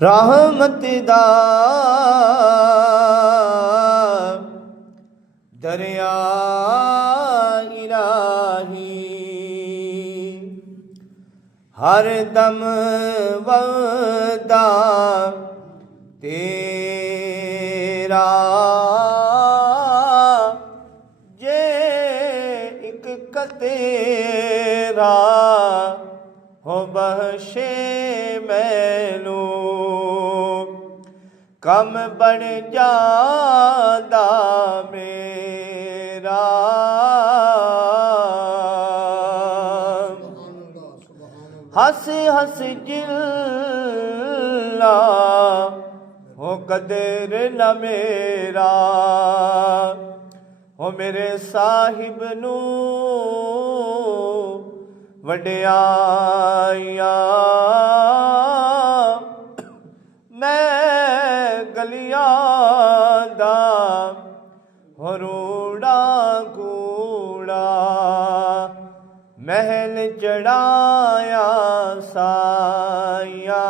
رحمت دا دریا الہی ہر دم وعدہ تیرا جے ایک تیرا ہو بخشے مینوں کم بن جادا میرا ہس ہس جلا ہو قدر نہ میرا ہو میرے صاحب نو وڈیائیاں میں گلیاں دا ہروڑا کوڑا محل چڑھایا سایاں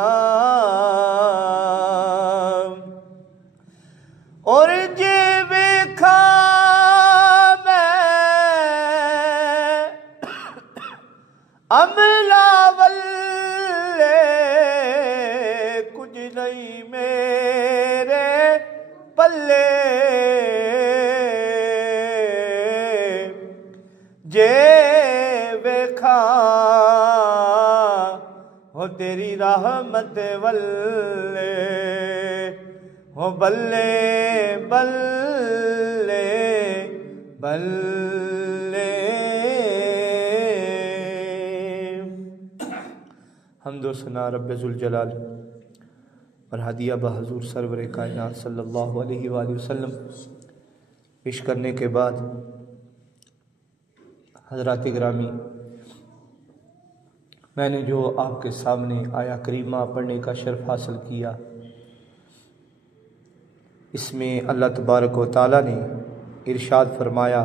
اور جے ویکھا عملہ والے کچھ نہیں میرے پلے جے ویکھا ہو تیری رحمت والے ہو بلے بلے بلے حمد و ثنا رب ذوالجلال اور ہدیہ بحضور سرور کائنات صلی اللہ علیہ وآلہ وسلم پیش کرنے کے بعد حضرات گرامی، میں نے جو آپ کے سامنے آیا کریمہ پڑھنے کا شرف حاصل کیا، اس میں اللہ تبارک و تعالیٰ نے ارشاد فرمایا،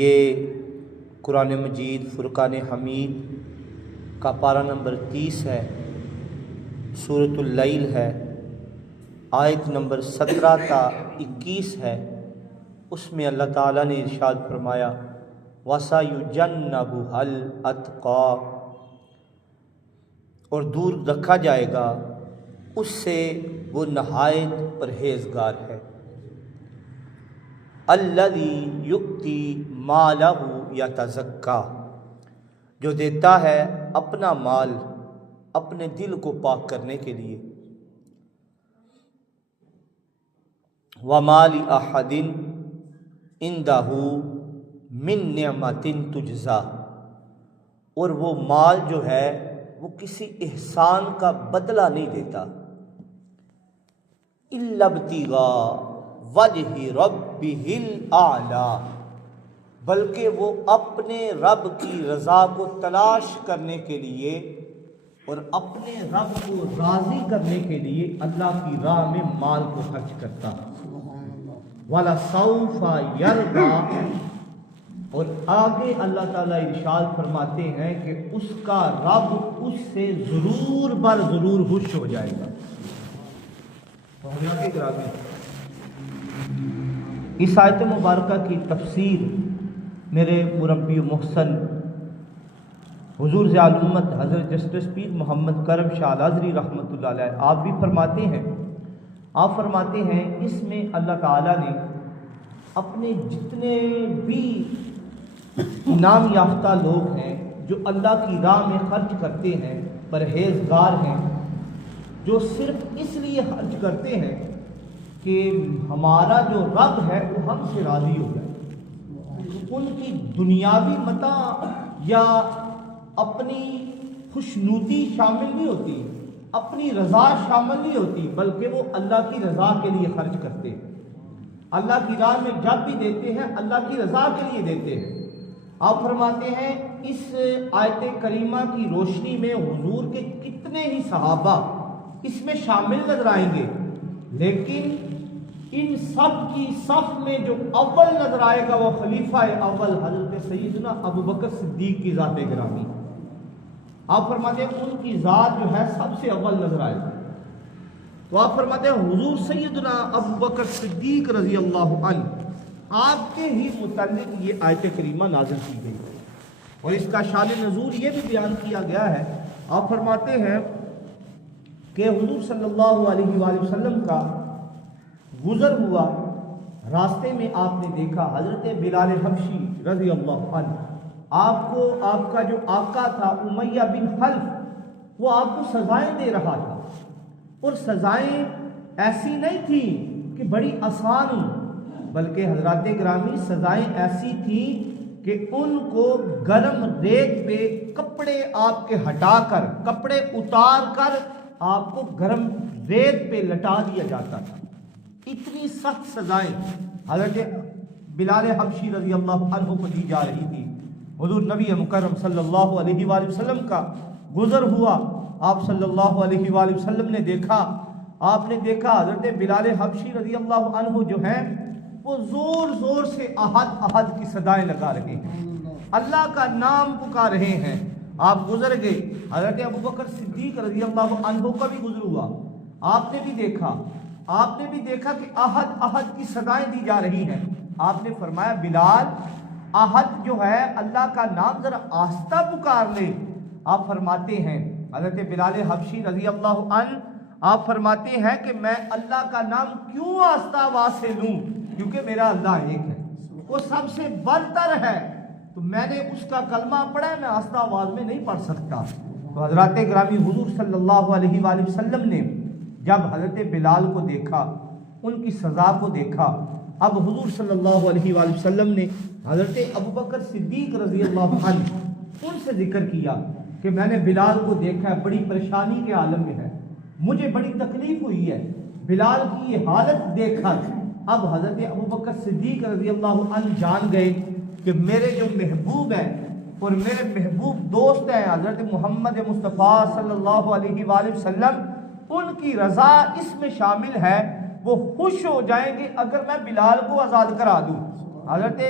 یہ قرآن مجید فرقان حمید کا پارہ نمبر 30 ہے، سورۃ اللیل ہے، آیت نمبر 17 تا 21 ہے۔ اس میں اللہ تعالیٰ نے ارشاد فرمایا وَسَيُجَنَّبُهَا الْأَتْقَى، اور دور رکھا جائے گا اس سے وہ نہایت پرہیزگار ہے، الَّذِي يُؤْتِي مَالَهُ يَتَزَكَّى، جو دیتا ہے اپنا مال اپنے دل کو پاک کرنے کے لیے، وَمَا لِأَحَدٍ عِندَهُ مِن نِعْمَةٍ تُجْزَى، اور وہ مال جو ہے وہ کسی احسان کا بدلہ نہیں دیتا، إِلَّا ابْتِغَاءَ وَجْهِ رَبِّهِ الْأَعْلَى، بلکہ وہ اپنے رب کی رضا کو تلاش کرنے کے لیے اور اپنے رب کو راضی کرنے کے لیے اللہ کی راہ میں مال کو خرچ کرتا، وَلَسَوْفَ يَرْضَى، اور آگے اللہ تعالیٰ ارشاد فرماتے ہیں کہ اس کا رب اس سے ضرور بر ضرور خوش ہو جائے گا۔ اس آیت مبارکہ کی تفسیر میرے مربی محسن حضور ضیاء الامت حضرت جسٹس پیر محمد کرم شاہ الازہری رحمۃ اللہ علیہ آپ بھی فرماتے ہیں، آپ فرماتے ہیں اس میں اللہ تعالیٰ نے اپنے جتنے بھی انعام یافتہ لوگ ہیں جو اللہ کی راہ میں خرچ کرتے ہیں، پرہیزگار ہیں، جو صرف اس لیے خرچ کرتے ہیں کہ ہمارا جو رب ہے وہ ہم سے راضی ہو جائے، ان کی دنیاوی متاع یا اپنی خوشنودی شامل نہیں ہوتی، اپنی رضا شامل نہیں ہوتی، بلکہ وہ اللہ کی رضا کے لیے خرچ کرتے ہیں، اللہ کی راہ میں جب بھی دیتے ہیں اللہ کی رضا کے لیے دیتے ہیں۔ آپ فرماتے ہیں اس آیت کریمہ کی روشنی میں حضور کے کتنے ہی صحابہ اس میں شامل نظر آئیں گے، لیکن ان سب کی صف میں جو اول نظر آئے گا وہ خلیفہ اول حضرت سیدنا ابو بکر صدیق کی ذات گرامی، آپ فرماتے ہیں ان کی ذات جو ہے سب سے اول نظر آئے گی. تو آپ فرماتے ہیں حضور سیدنا ابو بکر صدیق رضی اللہ عنہ آپ کے ہی متعلق یہ آیت کریمہ نازل کی گئی اور اس کا شان نزول یہ بھی بیان کیا گیا ہے. آپ فرماتے ہیں کہ حضور صلی اللہ علیہ وآلہ وسلم کا گزر ہوا، راستے میں آپ نے دیکھا حضرت بلال حبشی رضی اللہ عنہ، آپ کو آپ کا جو آقا تھا امیہ بن خلف وہ آپ کو سزائیں دے رہا تھا، اور سزائیں ایسی نہیں تھیں کہ بڑی آسان ہوں، بلکہ حضرات گرامی سزائیں ایسی تھیں کہ ان کو گرم ریت پہ کپڑے آپ کے ہٹا کر، کپڑے اتار کر آپ کو گرم ریت پہ لٹا دیا جاتا تھا. اتنی سخت سزائیں حضرت بلال حبشی رضی اللہ عنہ کو دی جا رہی تھی. حضور نبی مکرم صلی اللہ علیہ وآلہ وسلم کا گزر ہوا، آپ صلی اللہ علیہ وآلہ وسلم نے دیکھا، آپ نے دیکھا حضرت بلال حبشی رضی اللہ عنہ جو ہیں وہ زور زور سے احد احد کی صدائیں لگا رہے ہیں، اللہ کا نام پکار رہے ہیں. آپ گزر گئے، حضرت ابو بکر صدیق رضی اللہ عنہ کا بھی گزر ہوا، آپ نے بھی دیکھا کہ احد احد کی صدائیں دی جا رہی ہیں. آپ نے فرمایا بلال احد جو ہے اللہ کا نام ذرا آہستہ پکار لے. آپ فرماتے ہیں حضرت بلال حبشی رضی اللہ عنہ آپ فرماتے ہیں کہ میں اللہ کا نام کیوں آہستہ آواز سے لوں، کیونکہ میرا اللہ ایک ہے، وہ سب سے برتر ہے، تو میں نے اس کا کلمہ پڑھا ہے، میں آہستہ آواز میں نہیں پڑھ سکتا. تو حضرات گرامی حضور صلی اللہ علیہ وآلہ وسلم نے جب حضرت بلال کو دیکھا، ان کی سزا کو دیکھا، اب حضور صلی اللہ علیہ وآلہ وسلم نے حضرت ابو بکر صدیق رضی اللہ عنہ ان سے ذکر کیا کہ میں نے بلال کو دیکھا ہے، بڑی پریشانی کے عالم میں ہے، مجھے بڑی تکلیف ہوئی ہے. بلال کی یہ حالت دیکھ کر اب حضرت ابو بکر صدیق رضی اللہ عنہ جان گئے کہ میرے جو محبوب ہیں اور میرے محبوب دوست ہیں حضرت محمد مصطفیٰ صلی اللہ علیہ وآلہ وسلم، ان کی رضا اس میں شامل ہے، وہ خوش ہو جائیں گے اگر میں بلال کو آزاد کرا دوں. حضرت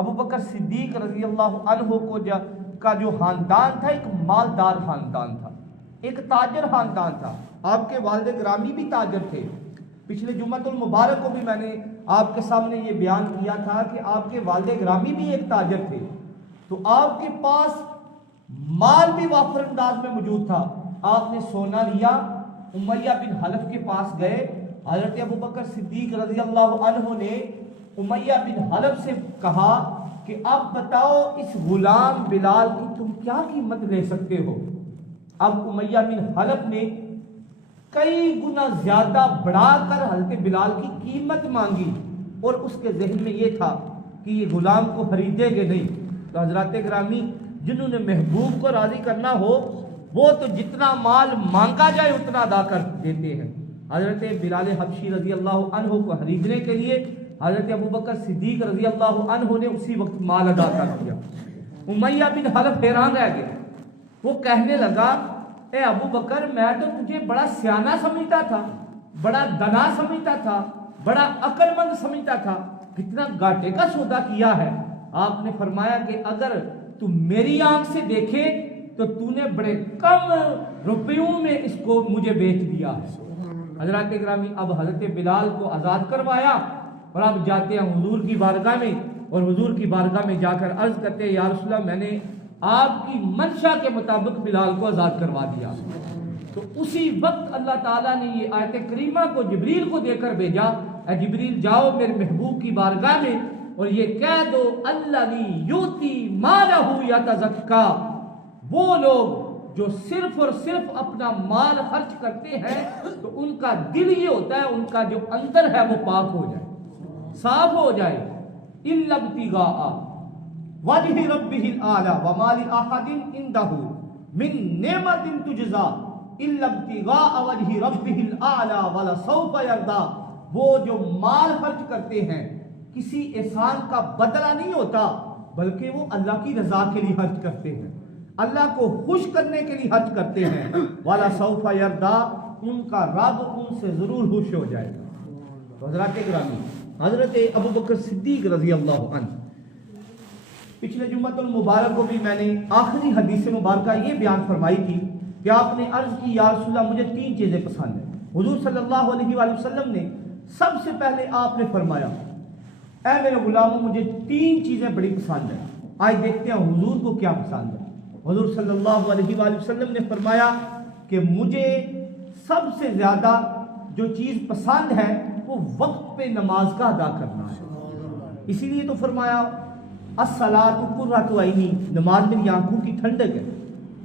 ابو بکر صدیق رضی اللہ عنہ کو کا جو خاندان تھا ایک مالدار خاندان تھا، ایک تاجر خاندان تھا. آپ کے والد گرامی بھی تاجر تھے. پچھلے جمعۃ المبارک کو بھی میں نے آپ کے سامنے یہ بیان کیا تھا کہ آپ کے والد گرامی بھی ایک تاجر تھے، تو آپ کے پاس مال بھی وافر انداز میں موجود تھا. آپ نے سونا لیا، امیہ بن حلف کے پاس گئے، حضرت ابو بکر صدیق رضی اللہ عنہ نے امیہ بن حلف سے کہا کہ اب بتاؤ اس غلام بلال کی تم کیا قیمت لے سکتے ہو. اب امیہ بن حلف نے کئی گنا زیادہ بڑھا کر حضرت بلال کی قیمت مانگی، اور اس کے ذہن میں یہ تھا کہ یہ غلام کو خریدے گے نہیں. تو حضرات گرامی جنہوں نے محبوب کو راضی کرنا ہو وہ تو جتنا مال مانگا جائے اتنا ادا کر دیتے ہیں. حضرت بلال حبشی رضی اللہ عنہ کو خریدنے کے لیے حضرت ابو بکر صدیق رضی اللہ عنہ نے اسی وقت مال ادا کر دیا. امیہ بن حلف حیران رہ گیا، وہ کہنے لگا اے ابو بکر میں تو تجھے بڑا سیانہ سمجھتا تھا، بڑا دنا سمجھتا تھا، بڑا عقل مند سمجھتا تھا، کتنا گھاٹے کا سودا کیا ہے. آپ نے فرمایا کہ اگر تو میری آنکھ سے دیکھے تو تو نے بڑے کم روپیوں میں اس کو مجھے بیچ دیا ہے. حضرات گرامی اب حضرت بلال کو آزاد کروایا اور اب جاتے ہیں حضور کی بارگاہ میں، اور حضور کی بارگاہ میں جا کر عرض کرتے ہیں یا رسول اللہ میں نے آپ کی منشا کے مطابق بلال کو آزاد کروا دیا. تو اسی وقت اللہ تعالیٰ نے یہ آیت کریمہ کو جبریل کو دے کر بھیجا، اے جبریل جاؤ میرے محبوب کی بارگاہ میں اور یہ کہہ دو الذی یؤتی مالہ یتزکا، وہ لوگ جو صرف اور صرف اپنا مال خرچ کرتے ہیں تو ان کا دل یہ ہوتا ہے ان کا جو اندر ہے وہ پاک ہو جائے، صاف ہو جائے. الا ابتغاء وجہ ربہ الاعلی وما لأحد عنده من نعمت تجزا الا ابتغاء وجہ ربہ الاعلی ولسوف یرضی. وہ جو مال خرچ کرتے ہیں کسی احسان کا بدلہ نہیں ہوتا بلکہ وہ اللہ کی رضا کے لیے خرچ کرتے ہیں، اللہ کو خوش کرنے کے لیے خرچ کرتے ہیں. وَلَسَوْفَ يَرْضَىٰ، ان کا رب ان سے ضرور خوش ہو جائے گا. حضرات گرامی حضرت ابو بکر صدیق رضی اللہ عنہ پچھلے جمعۃ المبارک کو بھی میں نے آخری حدیث مبارکہ یہ بیان فرمائی تھی کہ آپ نے عرض کی یا رسول اللہ مجھے 3 چیزیں پسند ہیں۔ حضور صلی اللہ علیہ وآلہ وسلم نے سب سے پہلے آپ نے فرمایا اے میرے غلاموں مجھے 3 چیزیں بڑی پسند ہیں۔ آج دیکھتے ہیں حضور کو کیا پسند ہے۔ حضور صلی اللہ علیہ وآلہ وسلم نے فرمایا کہ مجھے سب سے زیادہ جو چیز پسند ہے وہ وقت پہ نماز کا ادا کرنا ہے۔ اسی لیے تو فرمایا الصلاۃ قرۃ عینی، نماز میری آنکھوں کی ٹھنڈک ہے۔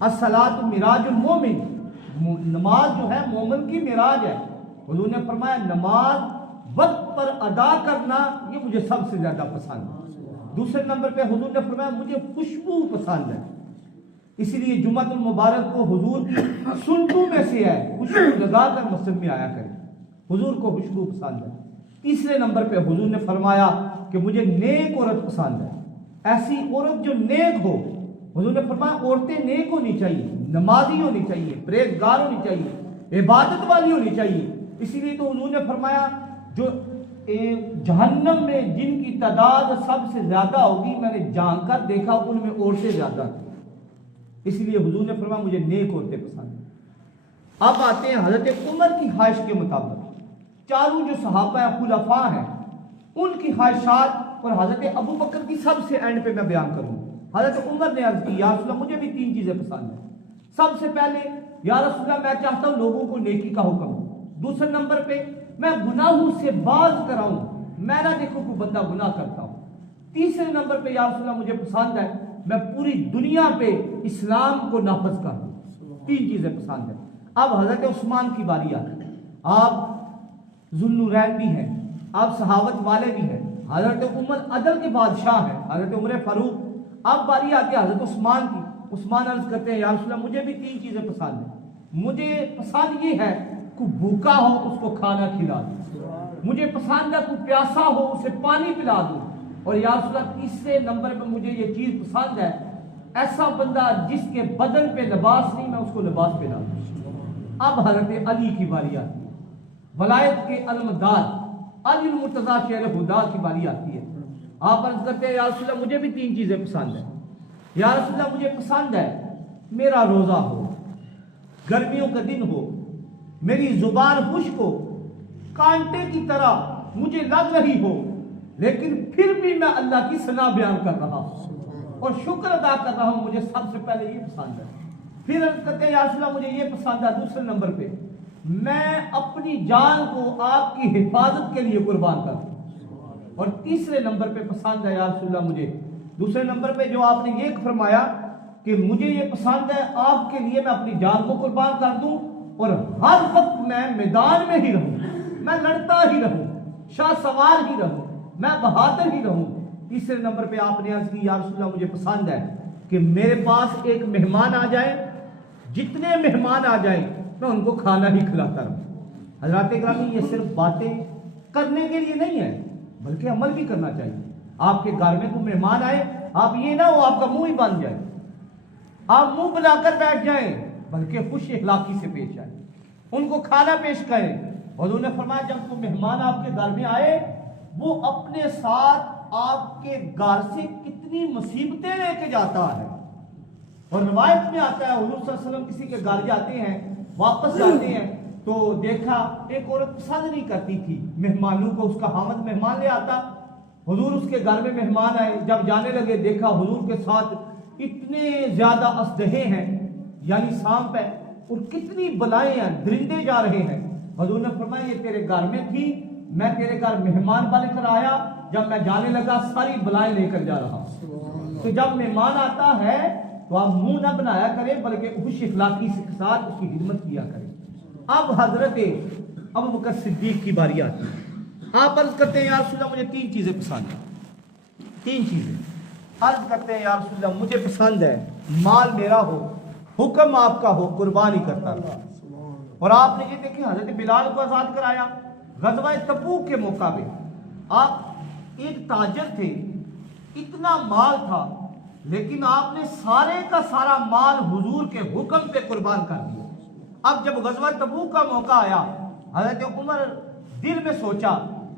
الصلاۃ معراج المومن، نماز جو ہے مومن کی معراج ہے۔ حضور نے فرمایا نماز وقت پر ادا کرنا یہ مجھے سب سے زیادہ پسند ہے۔ دوسرے نمبر پہ حضور نے فرمایا مجھے خوشبو پسند ہے، اسی لیے جمعۃ المبارک کو حضور کی سنتوں میں سے ہے خوشبو لگا کر مسجد میں آیا کرے۔ حضور کو خوشبو پسند ہے۔ تیسرے نمبر پہ حضور نے فرمایا کہ مجھے نیک عورت پسند ہے، ایسی عورت جو نیک ہو۔ حضور نے فرمایا عورتیں نیک ہونی چاہیے، نمازی ہونی چاہیے، پرہیزگار ہونی چاہیے، عبادت والی ہونی چاہیے۔ اسی لیے تو حضور نے فرمایا جو جہنم میں جن کی تعداد سب سے زیادہ ہوگی میں نے جان کر دیکھا ان میں عورتیں زیادہ تھیں۔ اس لیے حضور نے فرمایا مجھے نیک عورتیں پسند ہیں۔ اب آتے ہیں حضرت عمر کی خواہش کے مطابق، چاروں جو صحابہ خلفاء ہیں ان کی خواہشات اور حضرت ابو بکر کی سب سے اینڈ پہ میں بیان کروں۔ حضرت عمر نے عرض کی یا رسول اللہ مجھے بھی 3 چیزیں پسند ہیں۔ سب سے پہلے یا رسول اللہ میں چاہتا ہوں لوگوں کو نیکی کا حکم ہو۔ دوسرے نمبر پہ میں گناہوں سے باز کراؤں، میں نہ دیکھوں کوئی بندہ گناہ کرتا ہوں۔ تیسرے نمبر پہ یا رسول اللہ مجھے پسند ہے میں پوری دنیا پہ اسلام کو نافذ کر دوں۔ 3 چیزیں پسند ہیں۔ اب حضرت عثمان کی باری آتی ہے، آپ ذوالنورین بھی ہیں، آپ صحابت والے بھی ہیں، حضرت عمر عدل کے بادشاہ ہیں، حضرت عمر فاروق۔ اب باری آتی ہے حضرت عثمان کی۔ عثمان عرض کرتے ہیں یا رسول اللہ مجھے بھی 3 چیزیں پسند ہیں۔ مجھے پسند یہ ہے کوئی بھوکا ہو اس کو کھانا کھلا دوں، مجھے پسند ہے کوئی پیاسا ہو اسے پانی پلا دوں، اور یا رسول اللہ تیسرے نمبر پہ مجھے یہ چیز پسند ہے ایسا بندہ جس کے بدن پہ لباس نہیں میں اس کو لباس پہنا دوں۔ اب حضرت علی کی باری آتی ہے، ولایت کے علمدار علی المرتضیٰ شیر خدا کی باری آتی ہے۔ آپ عرض کرتے ہیں یا رسول اللہ مجھے بھی 3 چیزیں پسند ہیں۔ یا رسول اللہ مجھے پسند ہے میرا روزہ ہو، گرمیوں کا دن ہو، میری زبان خشک ہو، کانٹے کی طرح مجھے لگ رہی ہو، لیکن پھر بھی میں اللہ کی ثنا بیان کر رہا ہوں اور شکر ادا کر رہا ہوں، مجھے سب سے پہلے یہ پسند ہے۔ پھر عرض کرتے ہیں یا رسول اللہ مجھے یہ پسند ہے دوسرے نمبر پہ میں اپنی جان کو آپ کی حفاظت کے لیے قربان کر دوں، اور تیسرے نمبر پہ پسند ہے یا رسول اللہ مجھے دوسرے نمبر پہ جو آپ نے یہ فرمایا کہ مجھے یہ پسند ہے آپ کے لیے میں اپنی جان کو قربان کر دوں اور ہر وقت میں میدان میں ہی رہوں، میں لڑتا ہی رہوں، شاہ سوار ہی رہوں، میں بہادر ہی رہوں۔ تیسرے نمبر پہ آپ نے عرض کی یا رسول اللہ مجھے پسند ہے کہ میرے پاس ایک مہمان آ جائے، جتنے مہمان آ جائیں میں ان کو کھانا ہی کھلاتا رہوں۔ حضرات گرامی یہ صرف باتیں کرنے کے لیے نہیں ہے بلکہ عمل بھی کرنا چاہیے۔ آپ کے گھر میں کوئی مہمان آئے آپ یہ نہ ہو آپ کا منہ ہی بن جائے، آپ منہ بنا کر بیٹھ جائیں، بلکہ خوش اخلاقی سے پیش آئیں، ان کو کھانا پیش کریں۔ حضور نے فرمایا جب کوئی مہمان آپ کے گھر میں آئے وہ اپنے ساتھ آپ کے گھر سے کتنی مصیبتیں لے کے جاتا ہے، اور روایت میں آتا ہے حضور صلی اللہ علیہ وسلم کسی کے گھر جاتے ہیں واپس جاتے ہیں تو دیکھا ایک عورت پسند نہیں کرتی تھی مہمانوں کو، اس کا خامد مہمان لے آتا، حضور اس کے گھر میں مہمان آئے، جب جانے لگے دیکھا حضور کے ساتھ اتنے زیادہ اسلحے ہیں یعنی سانپ ہے اور کتنی بلائیں ہیں، درندے جا رہے ہیں۔ حضور نے فرمایا یہ تیرے گھر میں تھی، میں تیرے گھر مہمان بن کر آیا، جب میں جانے لگا ساری بلائیں لے کر جا رہا۔ تو جب مہمان آتا ہے تو آپ منہ نہ بنایا کریں بلکہ خوش اخلاقی کے ساتھ اس کی خدمت کیا کریں۔ اب حضرت ابو بکر صدیق کی باری آتی ہے، آپ عرض کرتے ہیں یا رسول اللہ مجھے 3 چیزیں پسند ہیں۔ 3 چیزیں عرض کرتے ہیں یا رسول اللہ مجھے پسند ہے مال میرا ہو، حکم آپ کا ہو، قربانی کرتا رہا۔ اور آپ نے یہ دیکھیں حضرت بلال کو آزاد کرایا غزوہ تبوک کے موقع پہ۔ آپ ایک تاجر تھے، اتنا مال تھا لیکن آپ نے سارے کا سارا مال حضور کے حکم پہ قربان کر دیا۔ اب جب غزوہ تبوک کا موقع آیا حضرت عمر دل میں سوچا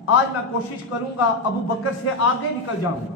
آج میں کوشش کروں گا ابو بکر سے آگے نکل جاؤں گا،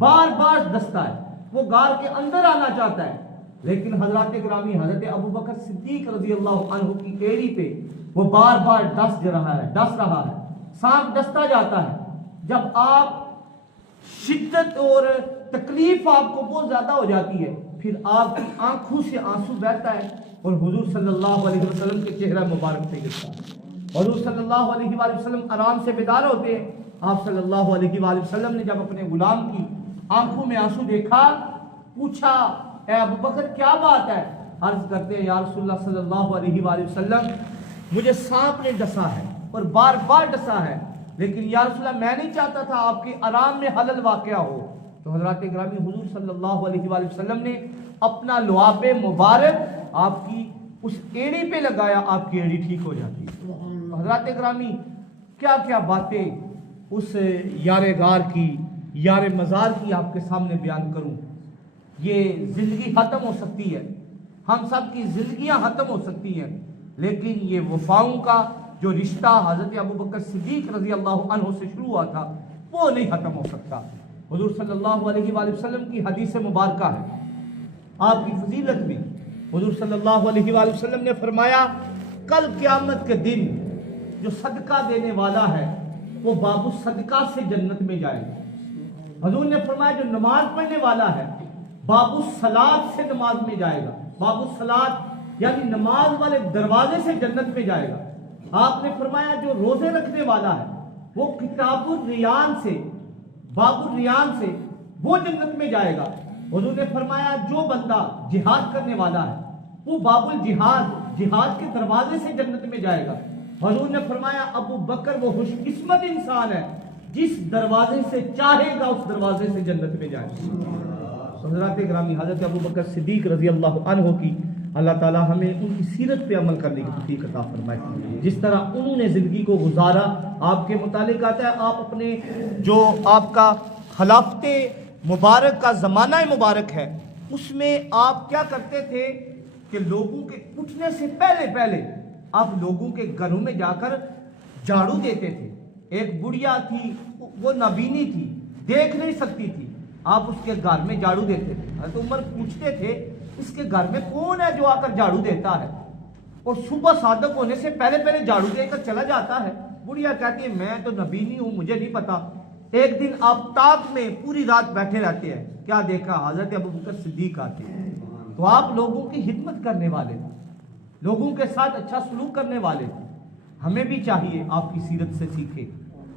بار بار ڈستا ہے، وہ غار کے اندر آنا چاہتا ہے، لیکن حضرات گرامی حضرت ابو بکر صدیق رضی اللہ عنہ کی ایڑی پہ وہ بار بار ڈس رہا ہے، سانپ ڈستا جاتا ہے۔ جب آپ شدت اور تکلیف آپ کو بہت زیادہ ہو جاتی ہے، پھر آپ کی آنکھوں سے آنسو بہتا ہے اور حضور صلی اللہ علیہ وسلم کے چہرہ مبارک پہ گرتا ہے۔ حضور صلی اللہ علیہ وآلہ وسلم آرام سے بیدار ہوتے ہیں۔ آپ صلی اللہ علیہ وآلہ وسلم نے جب اپنے غلام کی آنکھوں میں آنسو دیکھا، پوچھا اے ابو بکر کیا بات ہے؟ عرض کرتے ہیں یا رسول اللہ صلی اللہ علیہ وآلہ وسلم مجھے سانپ نے ڈسا ہے اور بار بار ڈسا ہے، لیکن یا رسول اللہ میں نہیں چاہتا تھا آپ کے آرام میں حلل واقع ہو۔ تو حضرات گرامی حضور صلی اللہ علیہ وآلہ وسلم نے اپنا لعاب مبارک آپ کی اس ایڑی پہ لگایا، آپ کی ایڑی ٹھیک ہو جاتی ہے۔ حضرات گرامی کیا کیا باتیں اس یار غار کی، یار مزار کی آپ کے سامنے بیان کروں۔ یہ زندگی ختم ہو سکتی ہے، ہم سب کی زندگیاں ختم ہو سکتی ہیں، لیکن یہ وفاؤں کا جو رشتہ حضرت ابو بکر صدیق رضی اللہ عنہ سے شروع ہوا تھا وہ نہیں ختم ہو سکتا۔ حضور صلی اللہ علیہ وآلہ وسلم کی حدیث مبارکہ ہے، آپ کی فضیلت میں حضور صلی اللہ علیہ وآلہ وسلم نے فرمایا کل قیامت کے دن جو صدقہ دینے والا ہے وہ باب الصدقہ سے جنت میں جائے گا۔ حضور نے فرمایا جو نماز پڑھنے والا ہے باب الصلاۃ سے نماز میں جائے گا، باب الصلاۃ یعنی نماز والے دروازے سے جنت میں جائے گا۔ آپ نے فرمایا جو روزے رکھنے والا ہے وہ کتاب الریان سے، باب الریان سے وہ جنت میں جائے گا۔ حضور نے فرمایا جو بندہ جہاد کرنے والا ہے وہ باب الجہاد، جہاد کے دروازے سے جنت میں جائے گا۔ حضور نے فرمایا ابو بکر وہ خوش قسمت انسان ہے جس دروازے سے چاہے گا اس دروازے سے جنت میں جائے گا۔ حضرات گرامی حضرت ابو بکر صدیق رضی اللہ عنہ کی اللہ تعالیٰ ہمیں ان کی سیرت پہ عمل کرنے کی توفیق عطا فرمائے۔ جس طرح انہوں نے زندگی کو گزارا، آپ کے متعلق آتا ہے آپ اپنے جو آپ کا خلافت مبارک کا زمانہ مبارک ہے اس میں آپ کیا کرتے تھے کہ لوگوں کے اٹھنے سے پہلے آپ لوگوں کے گھروں میں جا کر جھاڑو دیتے تھے۔ ایک بڑھیا تھی وہ نابینی تھی، دیکھ نہیں سکتی تھی، آپ اس کے گھر میں جھاڑو دیتے تھے۔ حضرت عمر پوچھتے تھے اس کے گھر میں کون ہے جو آ کر جھاڑو دیتا ہے اور صبح صادق ہونے سے پہلے جھاڑو دے کر چلا جاتا ہے؟ بڑھیا کہتی ہے میں تو نبینی ہوں، مجھے نہیں پتا۔ ایک دن آفتاب میں پوری رات بیٹھے رہتے ہیں، کیا دیکھا؟ حضرت ابو بکر صدیق آتے ہیں۔ تو آپ لوگوں کی خدمت کرنے والے تھے، لوگوں کے ساتھ اچھا سلوک کرنے والے تھے۔ ہمیں بھی چاہیے آپ کی سیرت سے سیکھیں،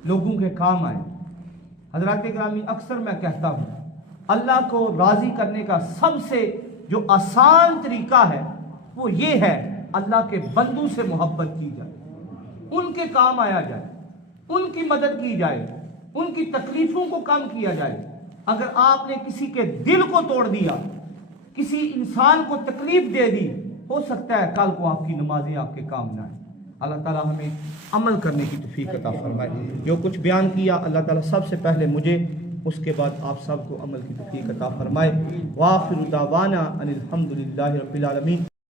لوگوں کے کام آئے۔ حضرات گرامی اکثر میں کہتا ہوں اللہ کو راضی کرنے کا سب سے جو آسان طریقہ ہے وہ یہ ہے اللہ کے بندوں سے محبت کی جائے، ان کے کام آیا جائے، ان کی مدد کی جائے، ان کی تکلیفوں کو کم کیا جائے۔ اگر آپ نے کسی کے دل کو توڑ دیا، کسی انسان کو تکلیف دے دی، ہو سکتا ہے کل کو آپ کی نمازیں آپ کے کام نہ آئیں۔ اللہ تعالیٰ ہمیں عمل کرنے کی توفیق عطا فرمائے۔ جو کچھ بیان کیا اللہ تعالیٰ سب سے پہلے مجھے، اس کے بعد آپ سب کو عمل کی توفیق عطا فرمائے۔ وآخر دعوانا ان الحمد للہ رب العالمین۔